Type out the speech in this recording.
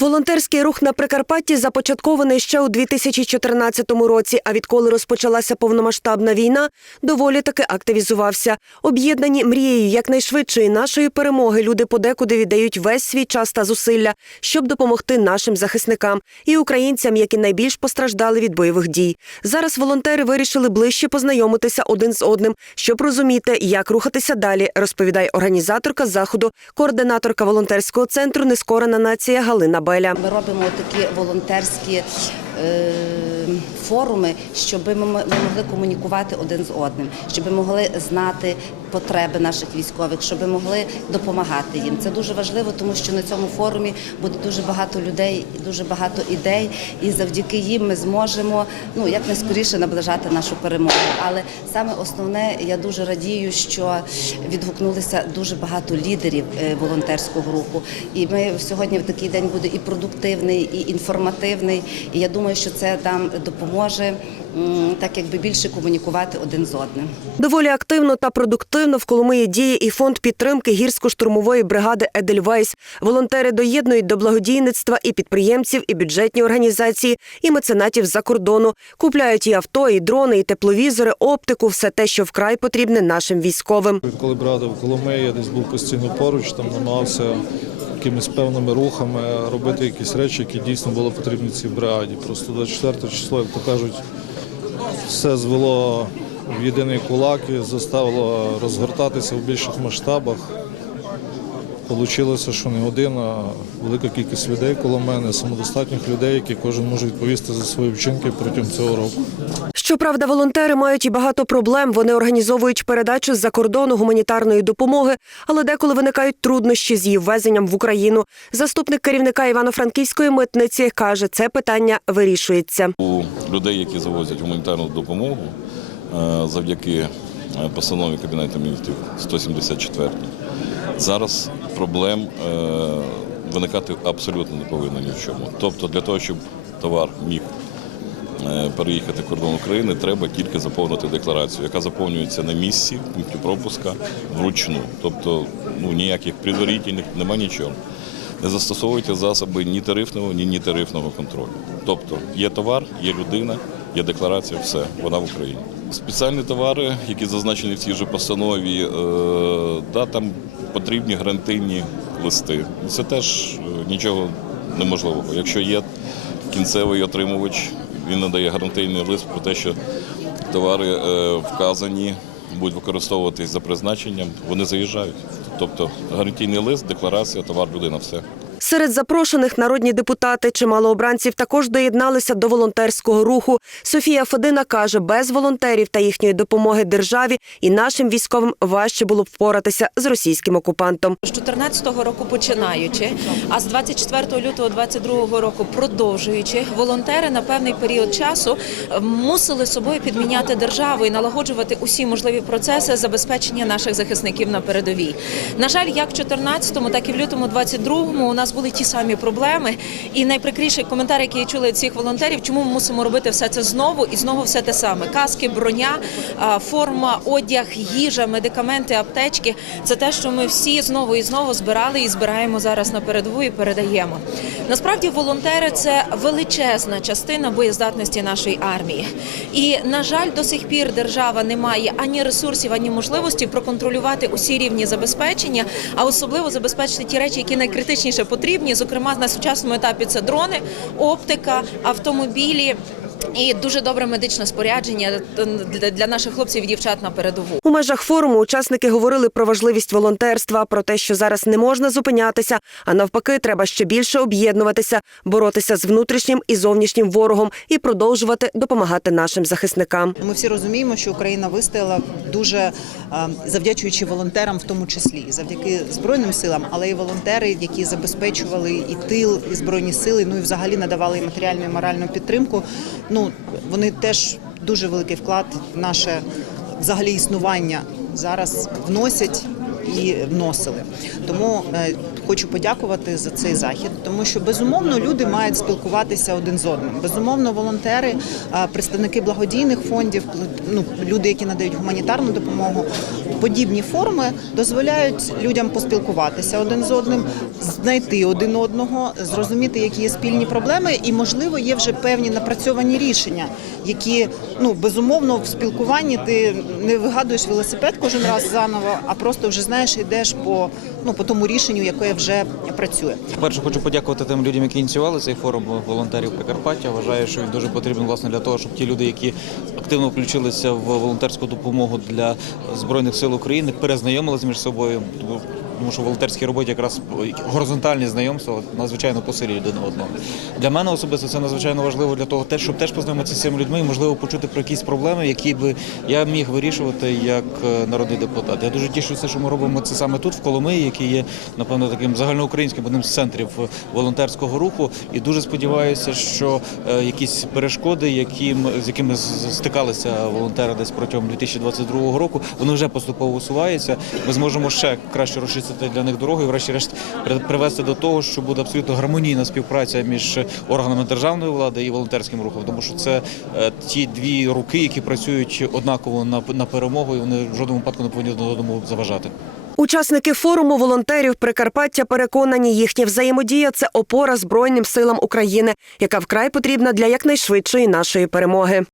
Волонтерський рух на Прикарпатті започаткований ще у 2014 році. А відколи розпочалася повномасштабна війна, доволі таки активізувався. Об'єднані мрією якнайшвидшої нашої перемоги. Люди подекуди віддають весь свій час та зусилля, щоб допомогти нашим захисникам і українцям, які найбільш постраждали від бойових дій. Зараз волонтери вирішили ближче познайомитися один з одним, щоб розуміти, як рухатися далі. Розповідає організаторка заходу, координаторка волонтерського центру Нескорена нація Галина Беля. Ми робимо такі волонтерські е, форуми, щоб ми, могли комунікувати один з одним, щоб ми могли знати потреби наших військових, щоб ми могли допомагати їм. Це дуже важливо, тому що на цьому форумі буде дуже багато людей, дуже багато ідей, і завдяки їм ми зможемо ну якнайскоріше наближати нашу перемогу. Але саме основне, я дуже радію, що відгукнулися дуже багато лідерів е, волонтерського руху. І ми сьогодні в такий день буде і продуктивний, і інформативний. І я думаю, що це нам допоможе м, так, якби більше комунікувати один з одним. Доволі активно та продуктивно в Коломиї діє і фонд підтримки гірсько-штурмової бригади Едельвейс. Волонтери доєднують до благодійництва і підприємців, і бюджетні організації, і меценатів з-за кордону. Купляють і авто, і дрони, і тепловізори, оптику, все те, що вкрай потрібне нашим військовим. Коли брати в Коломиї, я десь був постійно поруч, там намагався якимись певними рухами робити якісь речі, які дійсно були потрібні цій бригаді. Просто 24 число, як то кажуть, все звело в єдиний кулак і заставило розгортатися в більших масштабах. Получилося, що не один, а велика кількість людей коло мене, самодостатніх людей, які кожен може відповісти за свої вчинки протягом цього року. Щоправда, волонтери мають і багато проблем. Вони організовують передачу з-за кордону гуманітарної допомоги, але деколи виникають труднощі з її ввезенням в Україну. Заступник керівника Івано-Франківської митниці каже, це питання вирішується. У людей, які завозять гуманітарну допомогу, е, завдяки е, постанові Кабінету міністрів 174, зараз проблем е, виникати абсолютно не повинно ні в чому. Тобто для того, щоб товар міг переїхати кордон України, треба тільки заповнити декларацію, яка заповнюється на місці, в пункті пропуска вручну. Тобто ну, ніяких предварительних, нема нічого. Не застосовуйте засоби ні тарифного, ні нетарифного контролю. Тобто є товар, є людина, є декларація, все, вона в Україні. Спеціальні товари, які зазначені в цій же постанові, е, да, там потрібні гарантийні листи. Це теж е, нічого неможливого. Якщо є кінцевий отримувач, він надає гарантийний лист про те, що товари е, вказані, будуть використовуватись за призначенням, вони заїжджають. Тобто гарантійний лист, декларація, товар, людина, все. Серед запрошених народні депутати чимало обранців також доєдналися до волонтерського руху. Софія Федина каже, без волонтерів та їхньої допомоги державі і нашим військовим важче було б впоратися з російським окупантом. З 14-го року починаючи, а з 24 лютого 22 року продовжуючи, волонтери на певний період часу е, мусили собою підміняти державу і налагоджувати усі можливі процеси забезпечення наших захисників на передовій. На жаль, як в 14-му, так і в лютому 22-му у нас були ті самі проблеми. І найприкріший коментар, який я чула від всіх волонтерів, чому ми мусимо робити все це знову і знову все те саме: каски, броня, форма, одяг, їжа, медикаменти, аптечки це те, що ми всі знову і знову збирали і збираємо зараз на передову і передаємо. Насправді, волонтери це величезна частина боєздатності нашої армії. І на жаль, до сих пір держава не має ані ресурсів, ані можливості проконтролювати усі рівні забезпечення, а особливо забезпечити ті речі, які найкритичніше потрібні. Зокрема, на сучасному етапі це дрони, оптика, автомобілі. І дуже добре медичне спорядження для- наших хлопців і дівчат на передову. У межах форуму учасники говорили про важливість волонтерства, про те, що зараз не можна зупинятися, а навпаки, треба ще більше об'єднуватися, боротися з внутрішнім і зовнішнім ворогом і продовжувати допомагати нашим захисникам. Ми всі розуміємо, що Україна вистояла дуже е, завдячуючи волонтерам, в тому числі завдяки збройним силам, але й волонтери, які забезпечували і тил, і збройні сили, ну і взагалі надавали і матеріальну і моральну підтримку. Ну вони теж дуже великий вклад в наше взагалі існування зараз вносять і вносили. Тому е, хочу подякувати за цей захід, тому що безумовно люди мають спілкуватися один з одним. Безумовно, волонтери, е, представники благодійних фондів, ну люди, які надають гуманітарну допомогу. Подібні форми дозволяють людям поспілкуватися один з одним, знайти один одного, зрозуміти, які є спільні проблеми, і можливо є вже певні напрацьовані рішення, які ну безумовно в спілкуванні ти не вигадуєш велосипед кожен раз заново, а просто вже знаєш, йдеш по ну по тому рішенню, яке вже працює. Перше хочу подякувати тим людям, які ініціювали цей форум волонтерів Прикарпаття. Вважаю, що він дуже потрібен власне для того, щоб ті люди, які активно включилися в волонтерську допомогу для збройних сил України, перезнайомилися між собою. Тому- що в роботі якраз горизонтальні знайомства надзвичайно посилюють один одного. Для мене особисто це надзвичайно важливо для того, щоб теж познайомитися з цими людьми і можливо почути про якісь проблеми, які би я міг вирішувати як е, народний депутат. Я дуже тішуся, що ми робимо це саме тут, в Коломиї, який є напевно таким загальноукраїнським одним з центрів е, волонтерського руху. І дуже сподіваюся, що е, якісь перешкоди, які ми- з якими стикалися волонтери десь протягом 2022 року, вони вже поступово усуваються. Ми зможемо ще краще розчистити для них дороги, і врешті-решт привести до того, що буде абсолютно гармонійна співпраця між органами державної влади і волонтерським рухом, тому що це е, ті дві руки, які працюють однаково на, перемогу, і вони в жодному випадку не повинні одному заважати. Учасники форуму волонтерів Прикарпаття переконані, їхня взаємодія це опора Збройним силам України, яка вкрай потрібна для якнайшвидшої нашої перемоги.